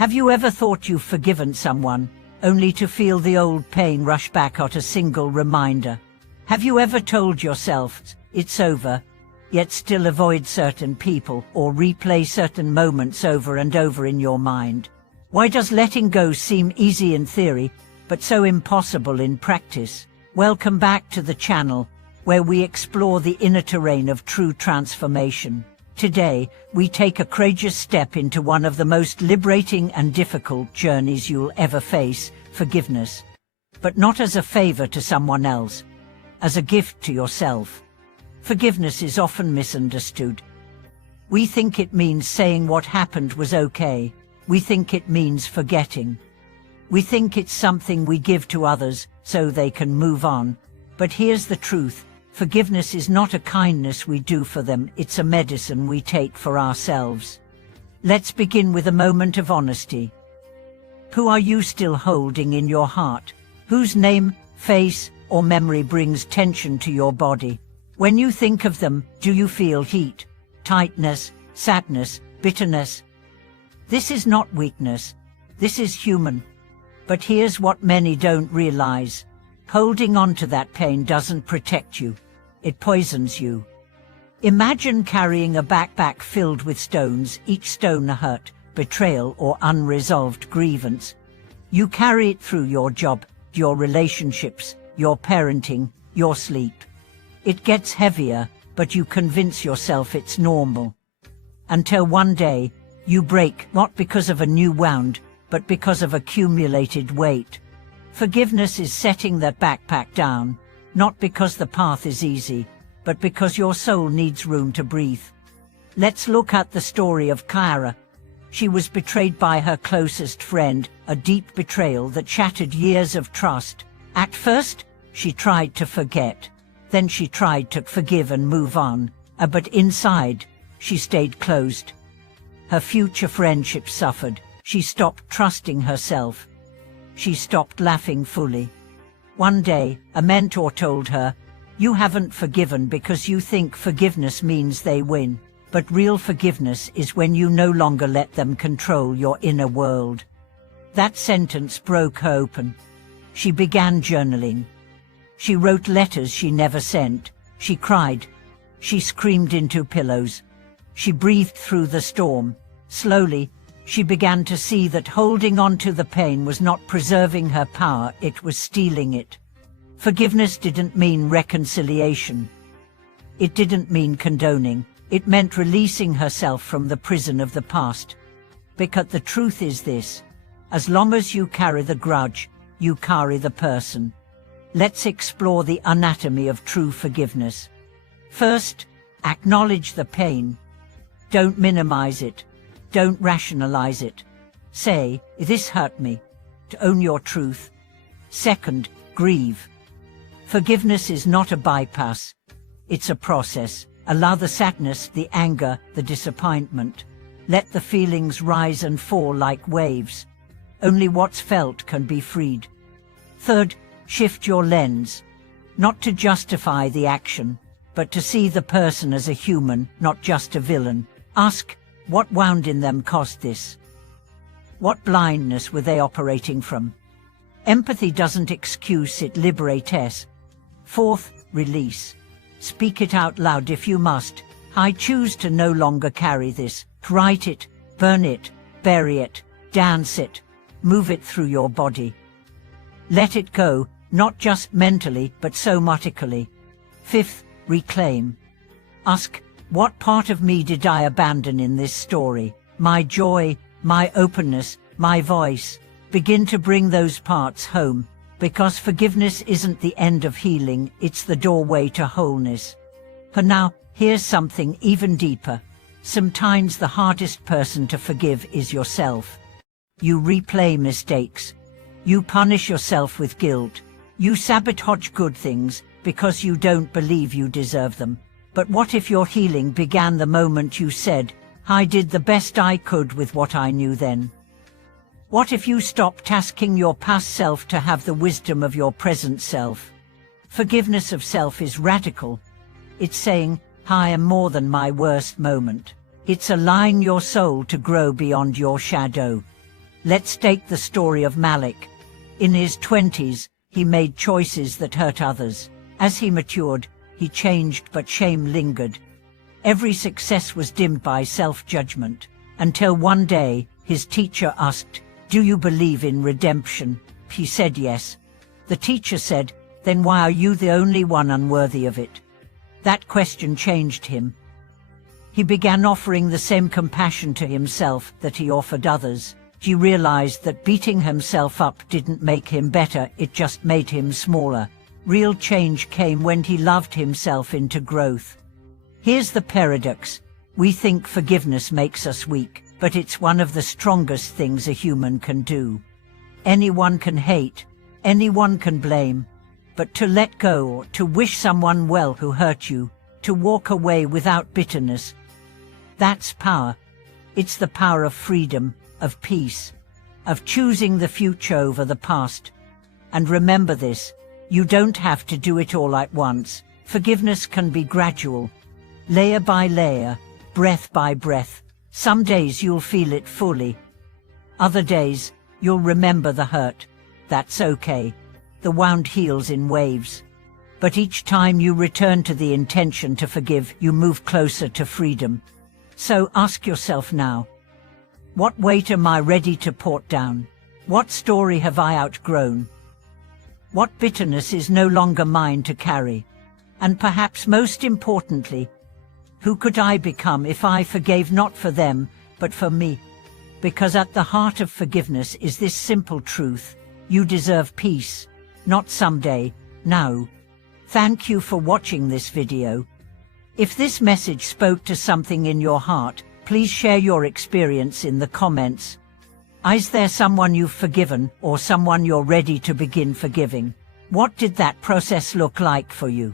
Have you ever thought you've forgiven someone, only to feel the old pain rush back at a single reminder? Have you ever told yourself, it's over, yet still avoid certain people or replay certain moments over and over in your mind? Why does letting go seem easy in theory, but so impossible in practice? Welcome back to the channel, where we explore the inner terrain of true transformation. Today, we take a courageous step into one of the most liberating and difficult journeys you'll ever face, forgiveness. But not as a favor to someone else, as a gift to yourself. Forgiveness is often misunderstood. We think it means saying what happened was okay. We think it means forgetting. We think it's something we give to others so they can move on. But here's the truth. Forgiveness is not a kindness we do for them, it's a medicine we take for ourselves. Let's begin with a moment of honesty. Who are you still holding in your heart? Whose name, face, or memory brings tension to your body? When you think of them, do you feel heat, tightness, sadness, bitterness? This is not weakness. This is human. But here's what many don't realize. Holding on to that pain doesn't protect you. It poisons you. Imagine carrying a backpack filled with stones, each stone a hurt, betrayal, or unresolved grievance. You carry it through your job, your relationships, your parenting, your sleep. It gets heavier, but you convince yourself it's normal. Until one day, you break, not because of a new wound, but because of accumulated weight. Forgiveness is setting that backpack down, not because the path is easy, but because your soul needs room to breathe. Let's look at the story of Clara. She was betrayed by her closest friend, a deep betrayal that shattered years of trust. At first, she tried to forget. Then she tried to forgive and move on. But inside, she stayed closed. Her future friendships suffered. She stopped trusting herself. She stopped laughing fully. One day, a mentor told her, "You haven't forgiven because you think forgiveness means they win. But real forgiveness is when you no longer let them control your inner world." That sentence broke her open. She began journaling. She wrote letters she never sent. She cried. She screamed into pillows. She breathed through the storm. Slowly, she began to see that holding on to the pain was not preserving her power, it was stealing it. Forgiveness didn't mean reconciliation. It didn't mean condoning. It meant releasing herself from the prison of the past. Because the truth is this: as long as you carry the grudge, you carry the person. Let's explore the anatomy of true forgiveness. First, acknowledge the pain. Don't minimize it. Don't rationalize it. Say, "This hurt me," to own your truth. Second, grieve. Forgiveness is not a bypass. It's a process. Allow the sadness, the anger, the disappointment. Let the feelings rise and fall like waves. Only what's felt can be freed. Third, shift your lens. Not to justify the action, but to see the person as a human, not just a villain. Ask, what wound in them caused this? What blindness were they operating from? Empathy doesn't excuse, it liberates. Fourth, release. Speak it out loud if you must. I choose to no longer carry this. Write it, burn it, bury it, dance it, move it through your body. Let it go, not just mentally, but somatically. Fifth, reclaim. Ask, what part of me did I abandon in this story? My joy, my openness, my voice. Begin to bring those parts home, because forgiveness isn't the end of healing, it's the doorway to wholeness. For now, here's something even deeper. Sometimes the hardest person to forgive is yourself. You replay mistakes. You punish yourself with guilt. You sabotage good things because you don't believe you deserve them. But what if your healing began the moment you said, "I did the best I could with what I knew then"? What if you stopped asking your past self to have the wisdom of your present self? Forgiveness of self is radical. It's saying, "I am more than my worst moment." It's allowing your soul to grow beyond your shadow. Let's take the story of Malik. In his 20s, he made choices that hurt others. As he matured, he changed, but shame lingered. Every success was dimmed by self-judgment, until one day, his teacher asked, "Do you believe in redemption?" He said yes. The teacher said, "Then why are you the only one unworthy of it?" That question changed him. He began offering the same compassion to himself that he offered others. He realized that beating himself up didn't make him better, it just made him smaller. Real change came when he loved himself into growth. Here's the paradox. We think forgiveness makes us weak, but it's one of the strongest things a human can do. Anyone can hate, anyone can blame, but to let go or to wish someone well who hurt you, to walk away without bitterness, that's power. It's the power of freedom, of peace, of choosing the future over the past. And remember this, you don't have to do it all at once. Forgiveness can be gradual, layer by layer, breath by breath. Some days you'll feel it fully. Other days, you'll remember the hurt. That's okay. The wound heals in waves. But each time you return to the intention to forgive, you move closer to freedom. So ask yourself now, what weight am I ready to put down? What story have I outgrown? What bitterness is no longer mine to carry? And perhaps most importantly, who could I become if I forgave not for them, but for me? Because at the heart of forgiveness is this simple truth: you deserve peace, not someday, now. Thank you for watching this video. If this message spoke to something in your heart, please share your experience in the comments. Is there someone you've forgiven, or someone you're ready to begin forgiving? What did that process look like for you?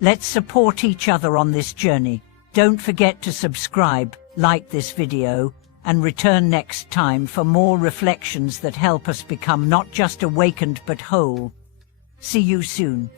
Let's support each other on this journey. Don't forget to subscribe, like this video, and return next time for more reflections that help us become not just awakened but whole. See you soon.